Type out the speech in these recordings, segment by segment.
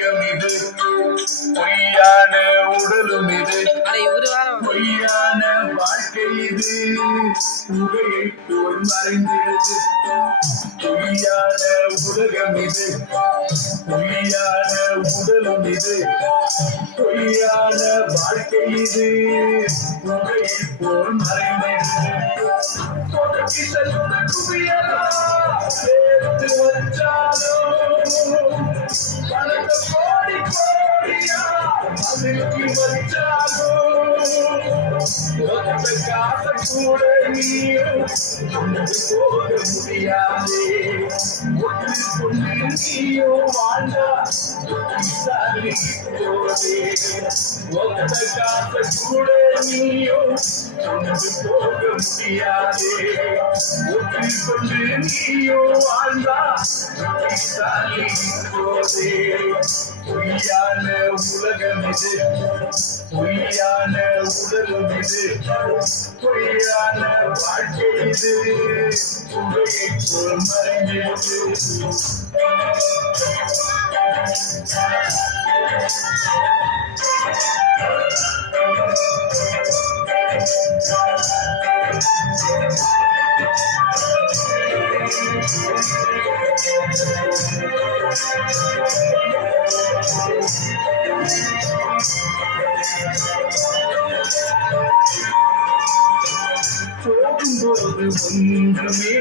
உலகம் இது. பொய்யான உடலும் இது. பொய்யான வாழ்க்கை இது. புகையை போல் மறைந்திடுது பொய்யான உலகம் இது. பொய்யான உடலும் இது. பொய்யான வாழ்க்கை இது. புகையை போல் மறைந்திடுது காசை கூட நீயும் கொண்டு போக முடியாதே ஒன்று கொண்டு நீயும் வாழ்ந்தா புத்திசாலி போதே ஒத்த பொய்யான உலகம் இது. பொய்யான உலகம் இது. பொய்யான வாழ்க்கை இது. புகையை போல் மறைந்தது போகும்போது ஒன்றுமே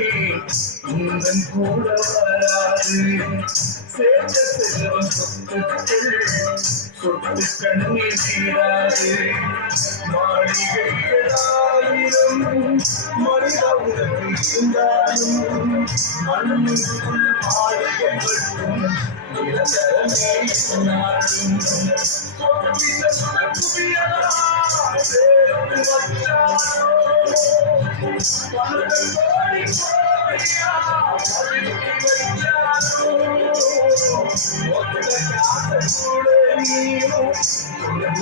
உந்தன் கூட வராது சேர்த்த செல்வம் சொத்துக்கள் சொத்து தீராது மாளிகைகளாயிரம் மனித உலகில் இருந்தாலும் மண்ணுக்குள் மாளிகை மட்டும் நிரந்தரமே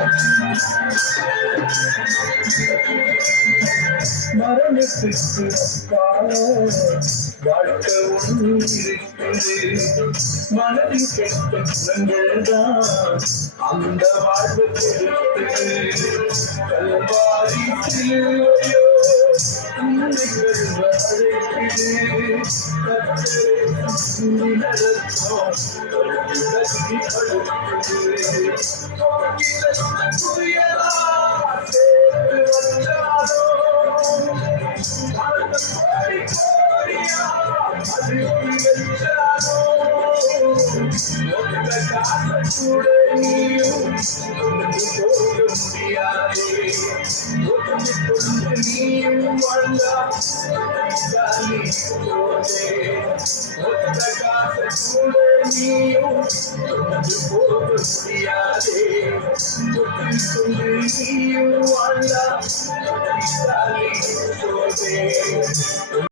மறைந்திடுது மரணத்துக்கு வாழ்க்கை ஒன்று இருக்குது மனதில் கெட்ட குணங்கள் தான் அந்த வாழ்வு Kalvari சிலுவையோ Yeah. you. are love,